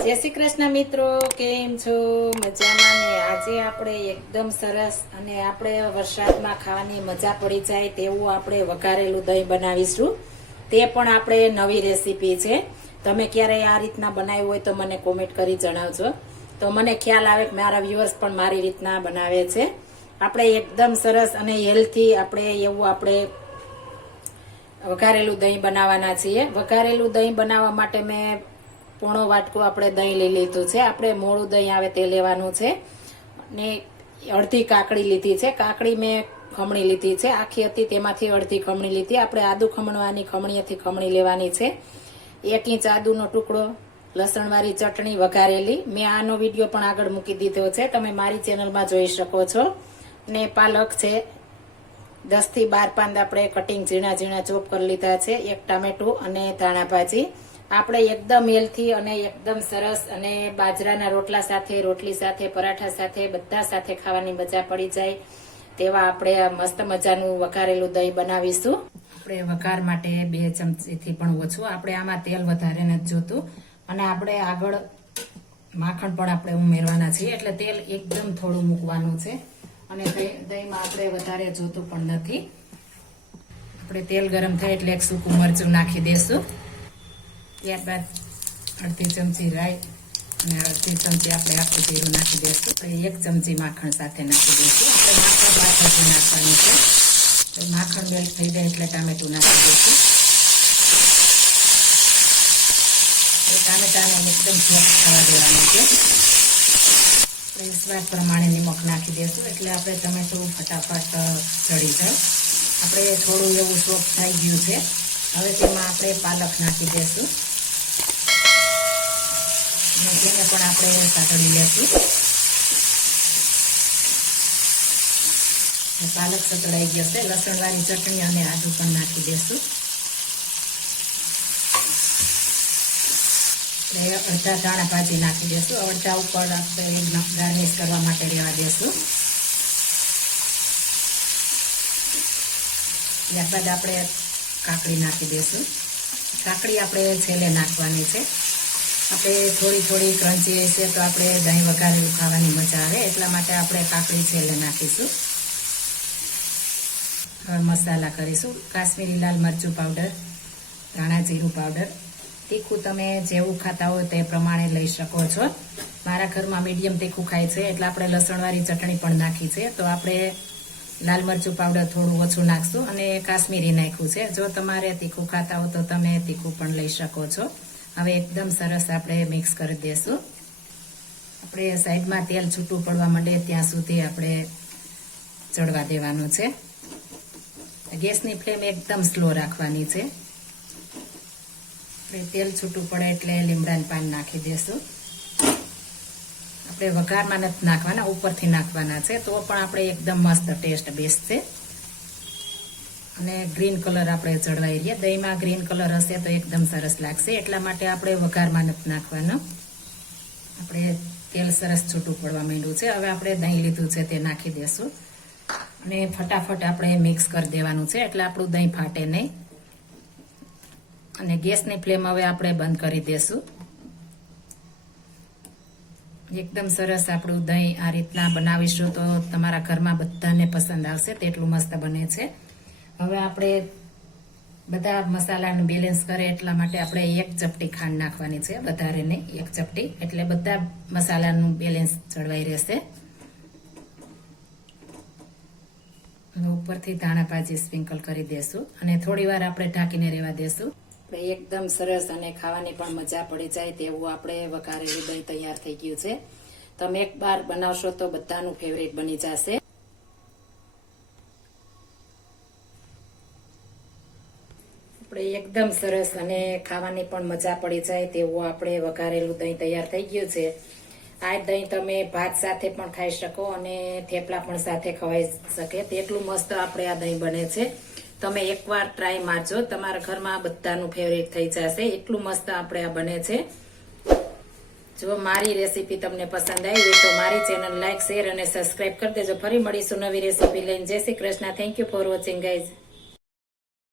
જય શ્રી કૃષ્ણ મિત્રો, કેમ છો? મજામાં ને આજે આપણે એકદમ સરસ અને આપણે વરસાદમાં ખાવાની મજા પડી જાય તેવું આપણે વઘારેલું દહીં બનાવીશું. તે પણ આપણે નવી રેસીપી છે. તમે ક્યારેય આ રીતના બનાવ્યું હોય તો મને કોમેન્ટ કરી જણાવજો. તો મને ખ્યાલ આવે કે મારા વ્યુઅર્સ પણ મારી રીતના બનાવે છે. આપણે એકદમ સરસ અને હેલ્થી આપણે એવું આપણે વઘારેલું દહીં બનાવવાના છીએ. વઘારેલું દહીં બનાવવા માટે મેં પોણો વાટકો આપણે દહીં લઈ લીધું છે. આપણે મોળું દહીં આવે તે લેવાનું છે. ને અડધી કાકડી લીધી છે. કાકડી મેં ખમણી લીધી છે. આખી હતી તેમાંથી અડધી ખમણી લીધી. આપણે આદુ ખમણવાની ખમણીથી ખમણી લેવાની છે. એક ઇંચ આદુનો ટુકડો, લસણવાળી ચટણી વઘારેલી. મેં આનો વીડિયો પણ આગળ મૂકી દીધો છે. તમે મારી ચેનલમાં જોઈ શકો છો. ને પાલક છે. દસથી બાર પાંદ આપણે કટિંગ ઝીણા ઝીણા ચોપ કરી લીધા છે. એક ટામેટું અને ધાણા ભાજી આપણે એકદમ હેલ્થી અને એકદમ સરસ અને બાજરાના રોટલા સાથે, રોટલી સાથે, પરાઠા સાથે, બધા સાથે ખાવાની મજા પડી જાય. તેવા આપણે મસ્ત મજાનું વઘારેલું દહીં બનાવીશું. આપણે વઘાર માટે બે ચમચીથી પણ ઓછું. આપણે આમાં તેલ વધારે નથી જોતું. અને આપણે આગળ માખણ પણ આપણે ઉમેરવાના છીએ. એટલે તેલ એકદમ થોડું મૂકવાનું છે. અને દહીં- દહીંમાં આપણે વધારે જોતું પણ નથી. આપણે તેલ ગરમ થાય એટલે એક સૂકું મરચું નાખી દેશું. ત્યારબાદ અડધી ચમચી રાઈ અને અડધી ચમચી આપણે આખું જીરું નાખી દઈશું આપણે એક ચમચી માખણ સાથે નાખી દઈશું આપણે માખણ પાછળથી નાખવાનું છે તો માખણ મેલ્ટ થઈ જાય એટલે ટામેટું નાખી દઈશું એ ટામેટાને એકદમ સ્મોક થવા દેવાનું છે આપણે સ્વાદ પ્રમાણે નિમક નાખી દઈશું એટલે આપણે ટમેટું ફટાફટ ચડી જાય આપણે થોડું એવું સોફ્ટ થઈ ગયું છે હવે તેમાં આપણે પાલક નાખી દઈશું અને તેને પણ આપણે સાતળી લેશું. પાલક સતળાઈ ગયો છે. લસણવાળી ચટણી અને આદુ પણ નાખી દઈશું એટલે અડધા ધાણા ભાજી નાખી દઈશું અડધા ઉપર આપણે ગાર્નિશ કરવા માટે રહેવા દઈશું ત્યારબાદ આપણે કાકડી નાખી દઈશું કાકડી આપણે છેલ્લે નાખવાની છે. આપણે થોડી થોડી ક્રંચી હશે તો આપણે દહીં વઘારેલું ખાવાની મજા આવે, એટલા માટે આપણે કાકડી છેલ્લે નાખીશું. હવે મસાલા કરીશું. કાશ્મીરી લાલ મરચું પાવડર ધાણા જીરું પાવડર તીખું તમે જેવું ખાતા હોય તે પ્રમાણે લઈ શકો છો. મારા ઘરમાં મીડિયમ તીખું ખાય છે, એટલે આપણે લસણવાળી ચટણી પણ નાખી છે. તો આપણે લાલ મરચું પાવડર થોડું ઓછું નાખશું અને કાશ્મીરી નાખ્યું છે. જો તમારે તીખું ખાતા હો તો તમે તીખું પણ લઈ શકો છો. હવે એકદમ સરસ આપણે મિક્સ કરી દઈશું આપણે સાઈડમાં તેલ છૂટું પડવા માંડે ત્યાં સુધી આપણે ચડવા દેવાનું છે. ગેસની ફ્લેમ એકદમ સ્લો રાખવાની છે. આપણે તેલ છૂટું પડે એટલે લીમડાનું પાન નાખી દેશું. આપણે વઘારમાં નથી નાખવાના, ઉપરથી નાખવાના છે, તો પણ આપણે એકદમ મસ્ત ટેસ્ટ બેસશે અને ગ્રીન કલર આપણે ચડવાઈ રહીએ. દહીંમાં ગ્રીન કલર હશે તો એકદમ સરસ લાગશે. એટલા માટે આપણે વઘારમાં નથી નાખવાનો. આપણે તેલ સરસ છૂટું પડવા માંડ્યું છે. હવે આપણે દહીં લીધું છે તે નાખી દેશું. અને ફટાફટ આપણે મિક્સ કરી દેવાનું છે. એટલે આપણું દહીં ફાટે નહીં. અને ગેસની ફ્લેમ હવે આપણે બંધ કરી દેશું. એકદમ સરસ આપણું દહીં આ રીતના બનાવીશું તો તમારા ઘરમાં બધાને પસંદ આવશે. તેટલું મસ્ત બને છે. હવે આપણે બધા મસાલાનું બેલેન્સ કરે એટલા માટે આપણે એક ચપટી ખાંડ નાખવાની છે વધારે નહીં એક ચપટી. એટલે બધા મસાલાનું બેલેન્સ જળવાઈ રહેશે. ઉપરથી ધાણા ભાજી સ્પ્રિંકલ કરી દેશું અને થોડી વાર આપણે ઢાંકીને રહેવા દેશું. એકદમ સરસ અને ખાવાની પણ મજા પડી જાય તેવું આપણે વઘારેલું દહીં તૈયાર થઈ ગયું છે. તમે એક બાર બનાવશો તો બધાનું ફેવરેટ બની જશે આપણે એકદમ સરસ અને ખાવાની પણ મજા પડી જાય તેવું આપણે વઘારેલું દહીં તૈયાર થઈ ગયું છે. આ દહીં તમે ભાત સાથે પણ ખાઈ શકો અને થેપલા પણ સાથે ખવાઈ શકે તેટલું મસ્ત આપણે આ દહીં બને છે. તમે એકવાર ટ્રાય મારજો. તમારા ઘરમાં બધાનું ફેવરેટ થઈ જશે. એટલું મસ્ત આપણે આ બને છે. જો મારી રેસીપી તમને પસંદ આવી હોય તો મારી ચેનલ લાઈક શેર અને સબસ્ક્રાઇબ કરી દેજો. ફરી મળીશું નવી રેસીપી લઈને. જય Shri Krishna. Thank you for watching guys